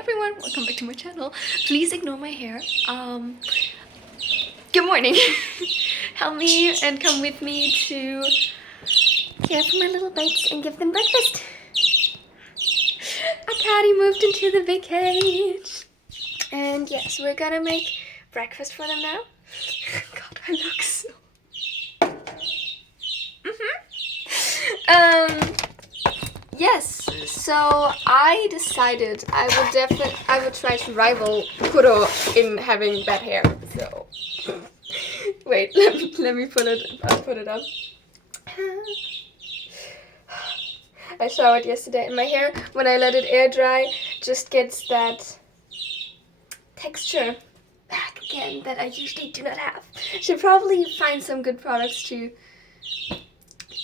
everyone, welcome back to my channel. Please ignore my hair. Good morning. Help me and come with me to care for my little bites and give them breakfast. Akari moved into the big cage. And yes, we're gonna make breakfast for them now. God, I look so... Yes, so I decided I would try to rival Kuro in having bad hair. So wait, let me put it up. I showered yesterday and my hair, when I let it air dry, just gets that texture back again that I usually do not have. Should probably find some good products to...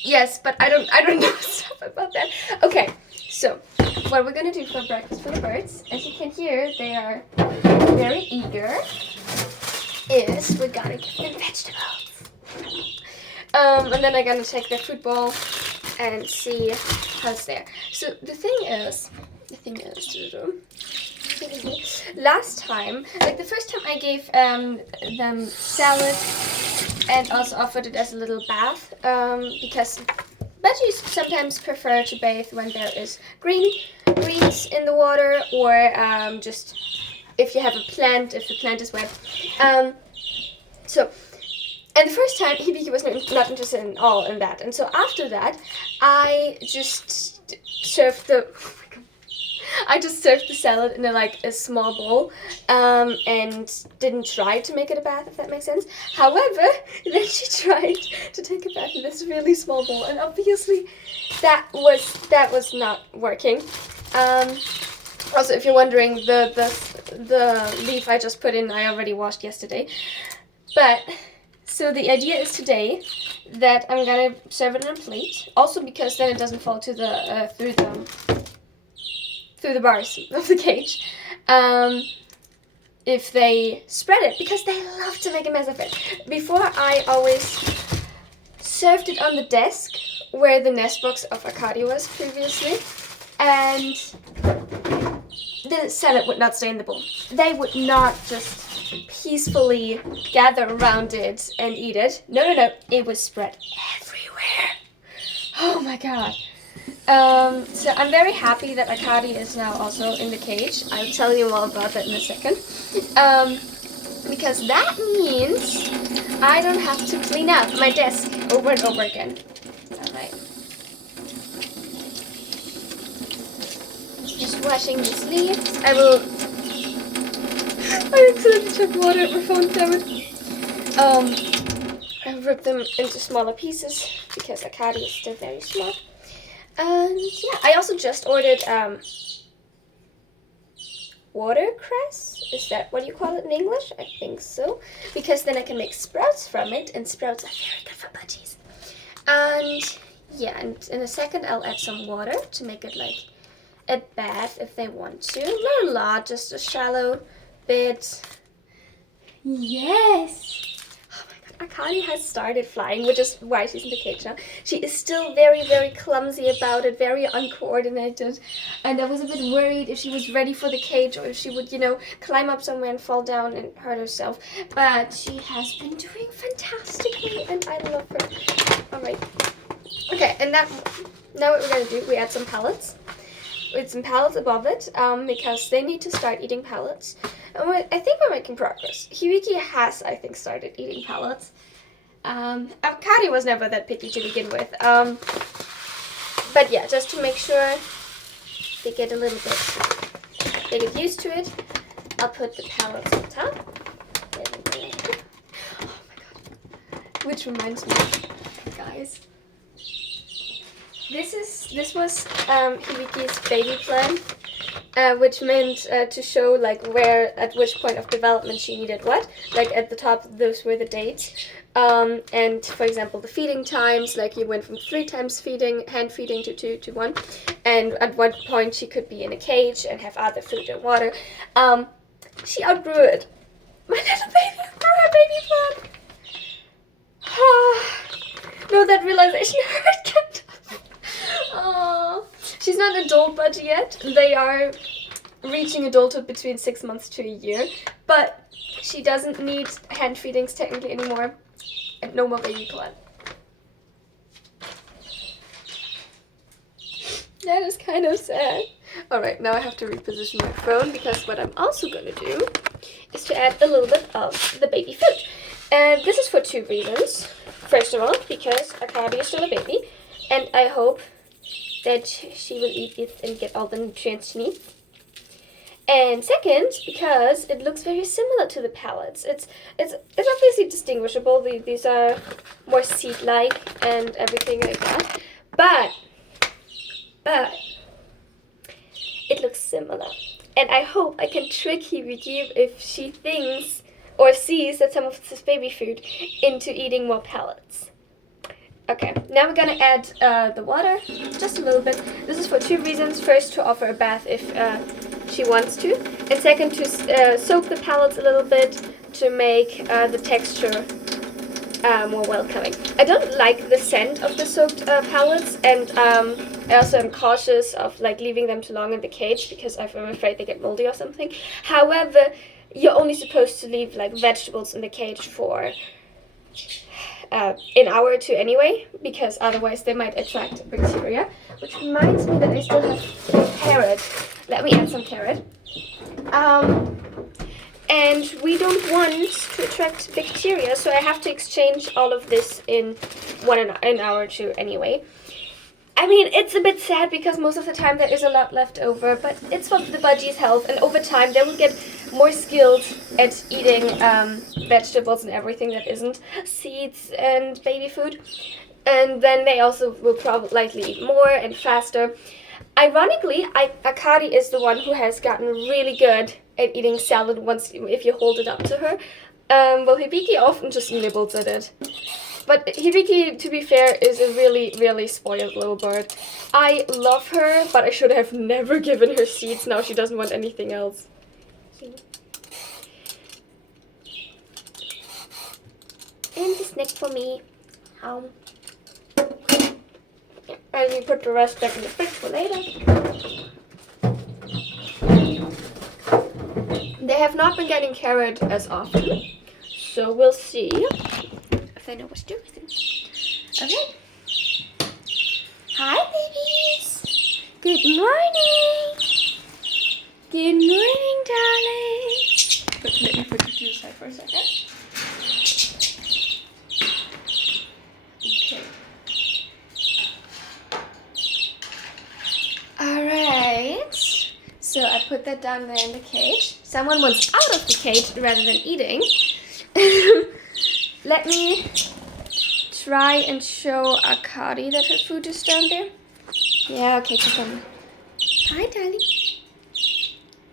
Yes, but I don't know stuff about that. Okay, so what we're gonna do for breakfast for the birds, as you can hear, they are very eager, is we're gonna give them vegetables. And then I'm gonna take their food bowl and see how's there. So the thing is, last time, like the first time I gave them salad and also offered it as a little bath, because Budgies sometimes prefer to bathe when there is greens in the water, or just if you have a plant, if the plant is wet. And the first time he was not interested in all in that, and so after that I just served the salad in a small bowl, and didn't try to make it a bath, if that makes sense. However, then she tried to take a bath in this really small bowl, and obviously that was not working. Also, if you're wondering, the leaf I just put in, I already washed yesterday. But so the idea is today that I'm gonna serve it on a plate, also because then it doesn't fall to the through the bars of the cage, if they spread it, because they love to make a mess of it. Before, I always served it on the desk where the nest box of Akari was previously, and the salad would not stay in the bowl. They would not just peacefully gather around it and eat it. No, it was spread everywhere. Oh my god. So I'm very happy that Akari is now also in the cage. I'll tell you all about that in a second. Because that means I don't have to clean up my desk over and over again. Alright. Just washing these leaves. I accidentally took water at my phone, damn it. I ripped them into smaller pieces because Akari is still very small. And yeah, I also just ordered watercress. Is that what you call it in English? I think so. Because then I can make sprouts from it, and sprouts are very good for budgies. And yeah, and in a second I'll add some water to make it like a bath if they want to. Not a lot, just a shallow bit. Yes! Akari has started flying, which is why she's in the cage now. She is still very, very clumsy about it, very uncoordinated. And I was a bit worried if she was ready for the cage, or if she would, climb up somewhere and fall down and hurt herself. But she has been doing fantastically, and I love her. Alright. Okay, and now what we're going to do, we add some pellets. With some pellets above it, because they need to start eating pellets. And I think we're making progress. Hibiki has, I think, started eating pellets. Akari was never that picky to begin with. But yeah, just to make sure they get a little bit, they get used to it, I'll put the pellets on top. Oh my god. Which reminds me, guys. This was Hibiki's baby plan, which meant to show where, at which point of development she needed what. Like at the top, those were the dates. And for example, the feeding times, you went from 3 times hand feeding to 2 to 1. And at what point she could be in a cage and have other food and water. She outgrew it. My little baby outgrew her baby plan. No, that realization hurt, kind of. Oh, she's not an adult budgie yet. They are reaching adulthood between 6 months to a year, but she doesn't need hand feedings technically anymore, and no more baby plan. That is kind of sad. Alright, now I have to reposition my phone, because what I'm also going to do is to add a little bit of the baby food. And this is for 2 reasons. First of all, because Akari is still a baby, and I hope that she will eat it and get all the nutrients she needs. And second, because it looks very similar to the pellets. It's obviously distinguishable. These are more seed-like and everything like that. But it looks similar. And I hope I can trick Hibiki if she thinks or sees that some of this baby food into eating more pellets. Okay, now we're gonna add the water, just a little bit. This is for 2 reasons. First, to offer a bath if she wants to. And second, to soak the pellets a little bit to make the texture more welcoming. I don't like the scent of the soaked pellets, and I also am cautious of like leaving them too long in the cage because I'm afraid they get moldy or something. However, you're only supposed to leave like vegetables in the cage for an hour or 2 anyway, because otherwise they might attract bacteria. Which reminds me that I still have carrot. Let me add some carrot. And we don't want to attract bacteria, so I have to exchange all of this in an hour or 2 anyway. I mean, it's a bit sad because most of the time there is a lot left over, but it's for the Budgies' health, and over time they will get more skilled at eating vegetables and everything that isn't seeds and baby food. And then they also will probably likely eat more and faster. Ironically, Akari is the one who has gotten really good at eating salad if you hold it up to her. Well, Hibiki often just nibbles at it. But Hibiki, to be fair, is a really, really spoiled little bird. I love her, but I should have never given her seeds. Now she doesn't want anything else. And the snack for me. And we put the rest back in the fridge for later. They have not been getting carrot as often, so we'll see if they know what to do with them. Okay. Hi, babies. Good morning. Good morning, darlings. Let me put you to the side for a second. Okay. Alright. So I put that down there in the cage. Someone wants out of the cage rather than eating. Let me try and show Akari that her food is down there. Yeah, okay, come on. Hi, darling.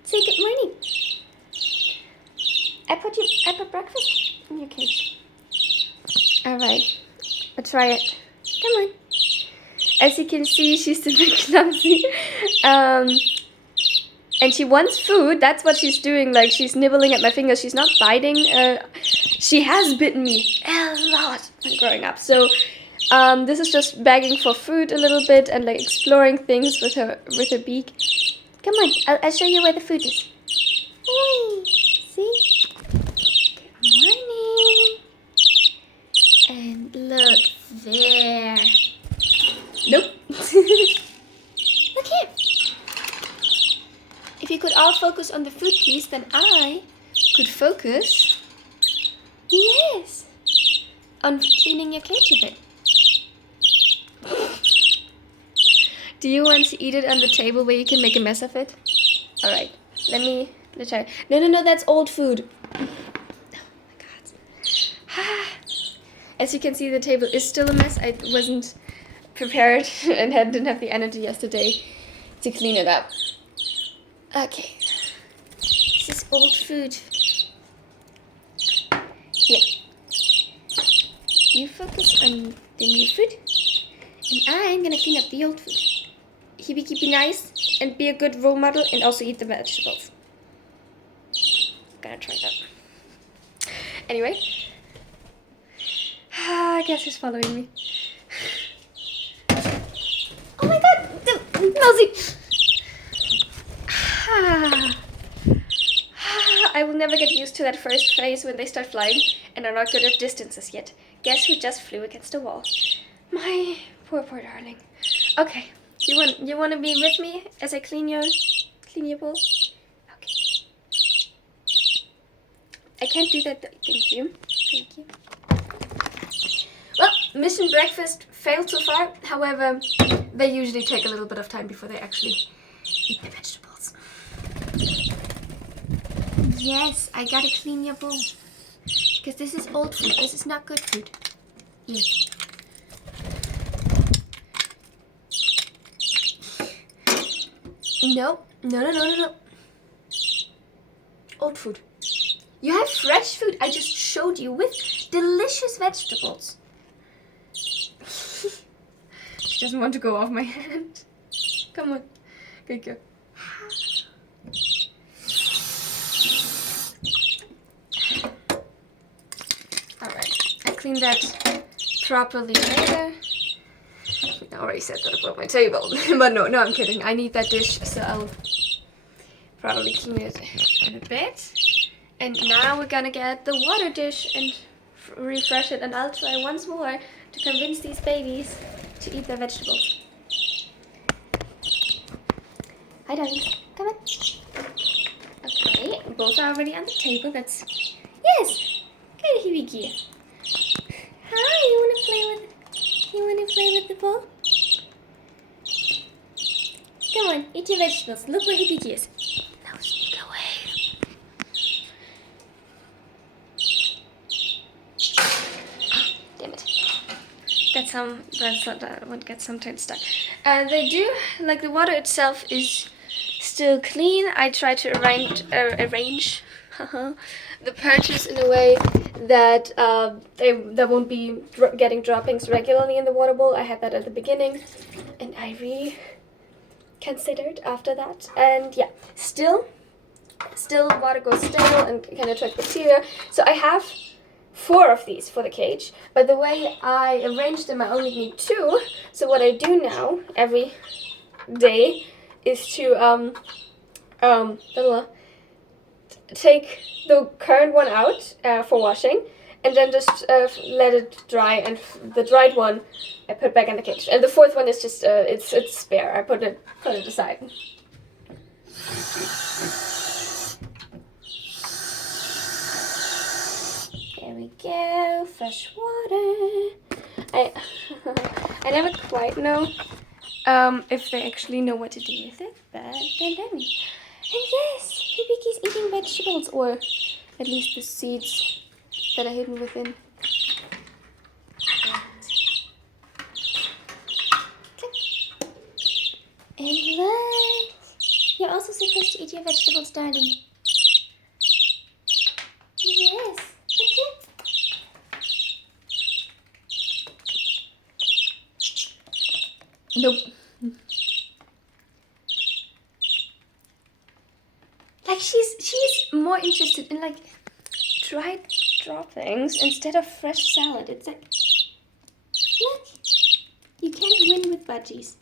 Say good morning. I put breakfast in your cage. Alright, I'll try it. Come on. As you can see, she's a bit clumsy. And she wants food. That's what she's doing. Like, she's nibbling at my fingers. She's not biting. She has bitten me a lot when growing up. So this is just begging for food a little bit and like exploring things with her beak. Come on, I'll show you where the food is. Oi, see? Good morning. And look there. Nope. Look here. If you could all focus on the food, please, then I could focus, yes, on cleaning your cage a bit. Do you want to eat it on the table where you can make a mess of it? Alright, let's try. No, that's old food. Oh my god. As you can see, the table is still a mess. I wasn't prepared and didn't have the energy yesterday to clean it up. Okay, this is old food. Here, you focus on the new food, and I'm gonna clean up the old food. Hibiki, be nice and be a good role model, and also eat the vegetables. Gonna try that. Anyway, I guess he's following me. Oh my god, Nosy! I will never get used to that first phase when they start flying and are not good at distances yet. Guess who just flew against the wall? My poor darling. Okay, you want to be with me as I clean your bowl? Okay. I can't do that. Thank you. Well, mission breakfast failed so far. However, they usually take a little bit of time before they actually eat the vegetables. Yes, I gotta clean your bowl. Because this is old food. This is not good food. Yes. No. Old food. You have fresh food I just showed you with delicious vegetables. She doesn't want to go off my hand. Come on. Good girl. Alright. I cleaned that properly later. I already said that about my table. But no, I'm kidding. I need that dish, so I'll probably clean it in a bit. And now we're gonna get the water dish and refresh it, and I'll try once more to convince these babies to eat their vegetables. Hi, darlings. Come on. Okay, both are already on the table. That's... Yes! Good, Hibiki. Hi, you wanna play with the ball? Come on, eat your vegetables. Look where Hibiki is. Now sneak away. Damn it. That one gets sometimes stuck. They do, like the water itself is still clean. I try to arrange the perches in a way that they won't be getting droppings regularly in the water bowl. I had that at the beginning, and I reconsidered after that. And yeah, still water goes stale and can attract bacteria. So I have 4 of these for the cage, but the way I arranged them, I only need 2. So what I do now every day is to take the current one out for washing, and then just let it dry, and the dried one I put back in the cage. And the 4th one is just it's spare. I put it aside. There we go, fresh water. I never quite know if they actually know what to do with it, but they're learning. And yes, Hibiki's eating vegetables, or at least the seeds that are hidden within. And look, you're also supposed to eat your vegetables, darling. Yes, okay. Nope. Like she's more interested in like dried droppings instead of fresh salad. It's like, look, you can't win with Budgies.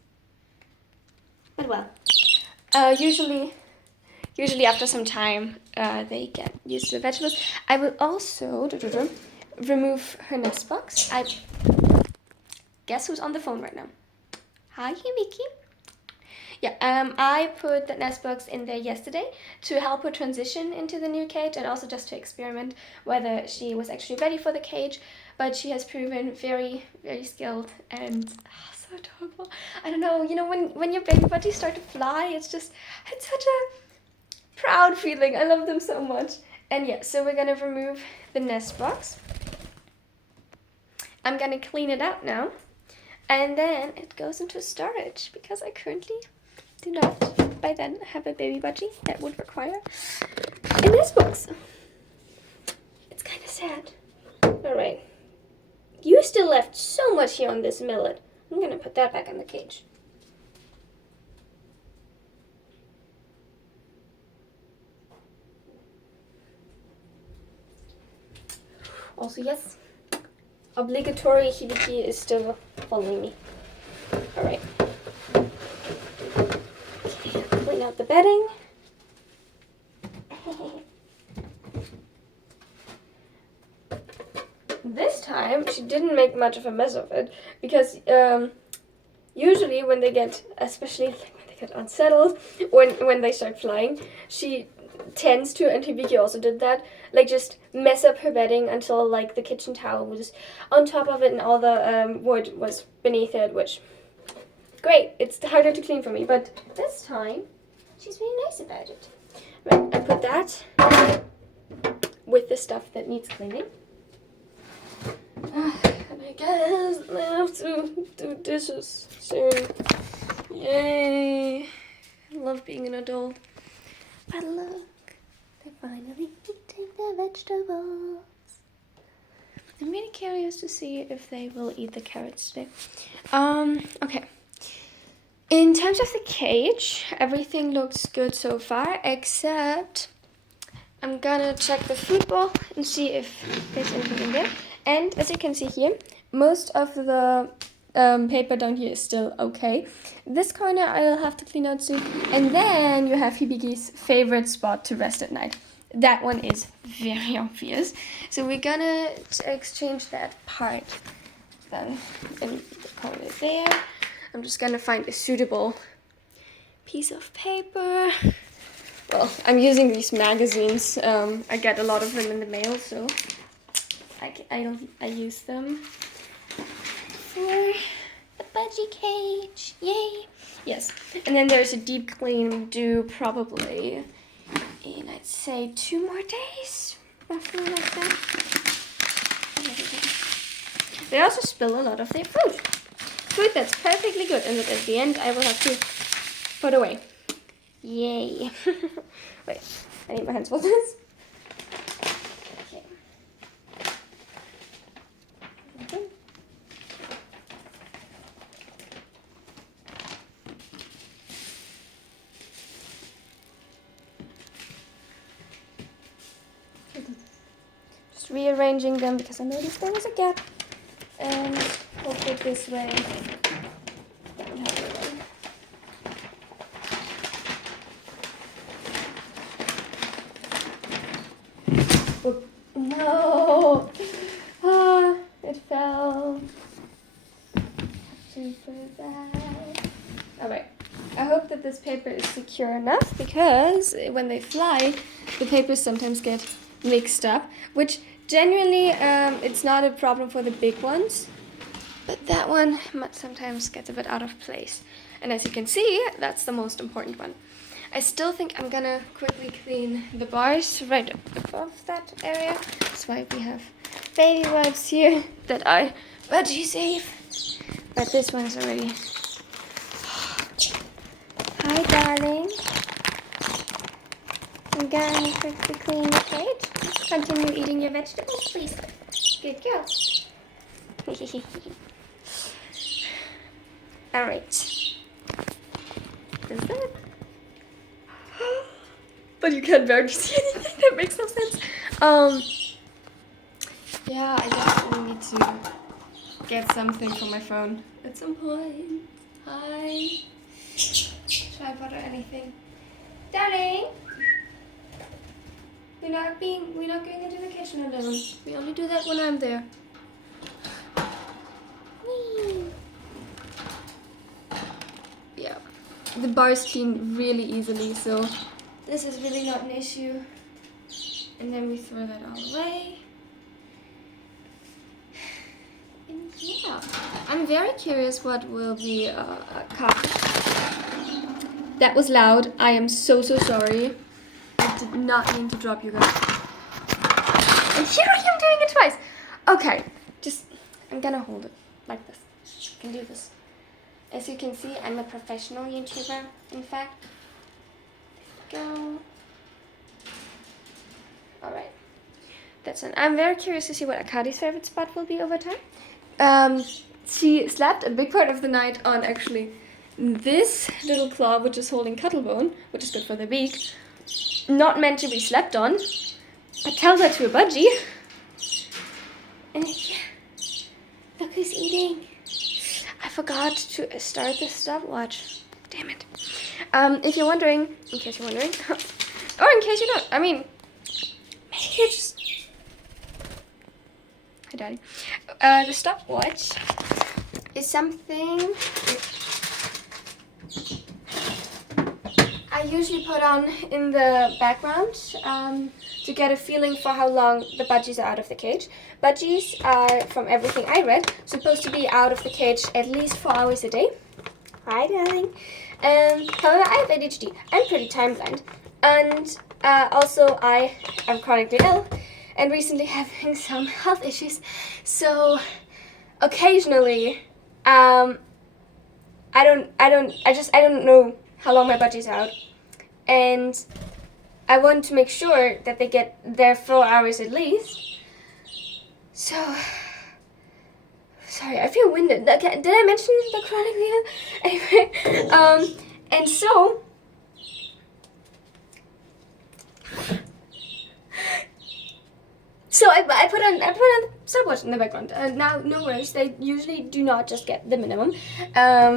But well, usually after some time, they get used to the vegetables. I will also remove her nest box. Guess who's on the phone right now? Hi, Hibiki. Yeah, I put the nest box in there yesterday to help her transition into the new cage, and also just to experiment whether she was actually ready for the cage. But she has proven very, very skilled and so adorable. I don't know, you know, when your baby buddies start to fly, it's such a proud feeling. I love them so much. And yeah, so we're gonna remove the nest box. I'm gonna clean it out now, and then it goes into storage because I currently do not by then have a baby budgie that would require a nest box. It's kind of sad. Alright. You still left so much here on this millet. I'm gonna put that back in the cage. Also, yes, obligatory Hibiki is still following me. Alright. Clean out the bedding. This time, she didn't make much of a mess of it, because usually when they get, especially like when they get unsettled, when they start flying, she tends to, and Hibiki also did that, like just mess up her bedding until like the kitchen towel was on top of it and all the wood was beneath it, which, great, it's harder to clean for me, but this time, she's really nice about it. Right, I put that with the stuff that needs cleaning. And I guess I have to do dishes soon. Yay! I love being an adult. But look, they're finally eating the vegetables. I'm really curious to see if they will eat the carrots today. Okay. In terms of the cage, everything looks good so far, except I'm gonna check the food bowl and see if there's anything in there. And as you can see here, most of the paper down here is still okay. This corner I'll have to clean out soon. And then you have Hibiki's favorite spot to rest at night. That one is very obvious. So we're gonna exchange that part then in the corner there. I'm just gonna find a suitable piece of paper. Well, I'm using these magazines. I get a lot of them in the mail, so I use them for the budgie cage. Yay! Yes, and then there's a deep clean due probably in, I'd say, 2 more days, roughly like that. They also spill a lot of their food that's perfectly good, and that at the end I will have to put away. Yay! Wait, I need my hands for this. Okay. Just rearranging them because I noticed there was a gap, and we'll put this way. No! Ah, it fell. Super bad. Alright, I hope that this paper is secure enough, because when they fly, the papers sometimes get mixed up, which genuinely it's not a problem for the big ones, but that one sometimes gets a bit out of place. And as you can see, that's the most important one. I still think I'm gonna quickly clean the bars right above that area. That's why we have baby wipes here that are budgie safe. But this one's already. Hi, darling. I'm gonna quickly clean the cage. Continue eating your vegetables, please. Good girl. Alright. Is that? But you can't barely see anything. That makes no sense. Yeah, I definitely need to get something for my phone at some point. Hi. Tripod or anything. Darling. We're not going into the kitchen alone. We only do that when I'm there. Whee. Yeah. The bars clean really easily, so this is really not an issue. And then we throw that all away. And yeah, I'm very curious what will be a cup. That was loud. I am so sorry. I did not mean to drop you guys. And here I am doing it twice. Okay, I'm gonna hold it like this. I can do this. As you can see, I'm a professional YouTuber, in fact. There we go. Alright. That's it. I'm very curious to see what Akari's favorite spot will be over time. She slept a big part of the night on actually this little claw, which is holding Cuttlebone, which is good for the beak. Not meant to be slept on, but tells her to a budgie. And yeah, look who's eating. I forgot to start the stopwatch. Damn it. If you're wondering, in case you're wondering, Or in case you don't, I mean, maybe you just... Hi, Daddy. The stopwatch is something I usually put on in the background to get a feeling for how long the budgies are out of the cage. Budgies are, from everything I read, supposed to be out of the cage at least 4 hours a day. Hi, darling. However, I have ADHD. I'm pretty time blind. And also, I am chronically ill and recently having some health issues. So, occasionally, I don't know how long my budgies are out. And I want to make sure that they get their 4 hours at least. So, sorry, I feel winded. Okay, did I mention the chronically ill? Anyway, and so, I put on stopwatch in the background. Now, no worries, they usually do not just get the minimum.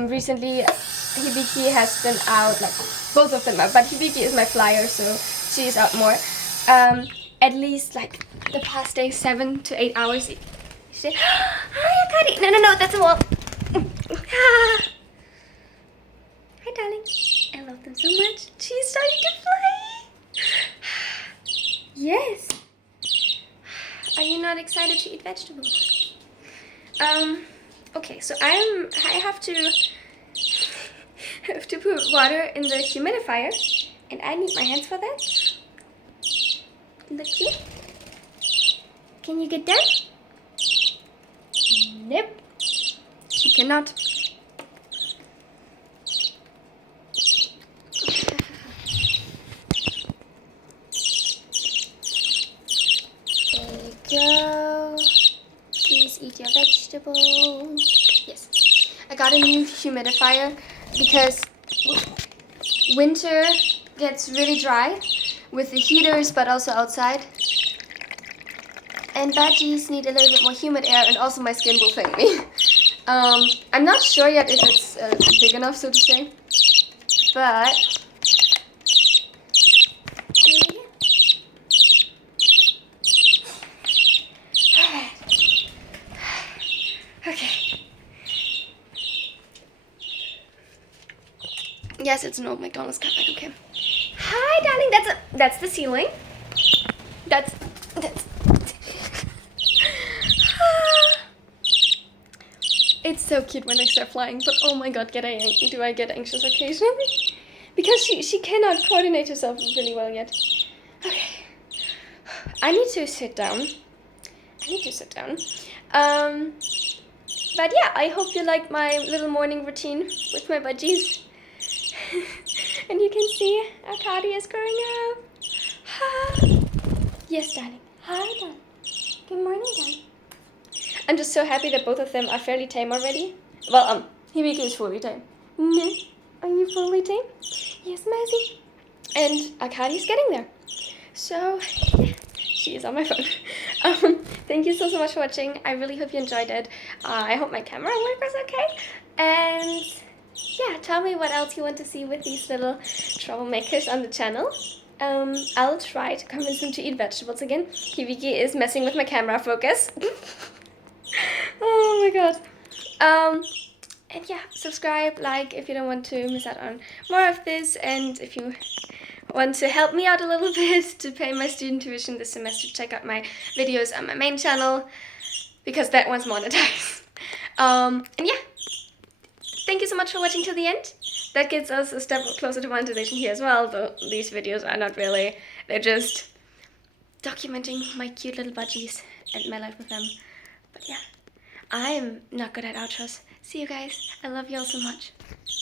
Recently, Hibiki has been out, like, both of them are, but Hibiki is my flyer, so she is out more. At least, like, the past day, 7 to 8 hours. Hi, Akari. No, that's a wall. Hi, darling. I love them so much. She's starting to fly. Yes. Are you not excited to eat vegetables? Okay, so I have to put water in the humidifier, and I need my hands for that. Look here. Can you get down? Nope. You cannot. Go. Please eat your vegetables. Yes. I got a new humidifier because winter gets really dry with the heaters, but also outside. And budgies need a little bit more humid air, and also my skin will thank me. I'm not sure yet if it's big enough, so to say. But okay. Yes, it's an old McDonald's cup. I don't care. Hi, darling. That's the ceiling. That's. It's so cute when they start flying, but oh my god, do I get anxious occasionally? Because she cannot coordinate herself really well yet. Okay. I need to sit down. But yeah, I hope you like my little morning routine with my budgies. And you can see Akari is growing up. Yes, darling. Hi, darling. Good morning, darling. I'm just so happy that both of them are fairly tame already. Well, Hibiki is fully tame. No. Are you fully tame? Yes, Mazzy. And Akari is getting there. So, yeah, she is on my phone. Thank you so much for watching. I really hope you enjoyed it. I hope my camera work was okay. And yeah, tell me what else you want to see with these little troublemakers on the channel. I'll try to convince them to eat vegetables again. Hibiki is messing with my camera focus. Oh my god. And yeah, subscribe, like if you don't want to miss out on more of this, and if you want to help me out a little bit to pay my student tuition this semester, check out my videos on my main channel, because that one's monetized. And yeah, thank you so much for watching till the end. That gets us a step closer to monetization here as well, though these videos are not really, they're just documenting my cute little budgies and my life with them. But yeah, I'm not good at outros. See you guys. I love you all so much.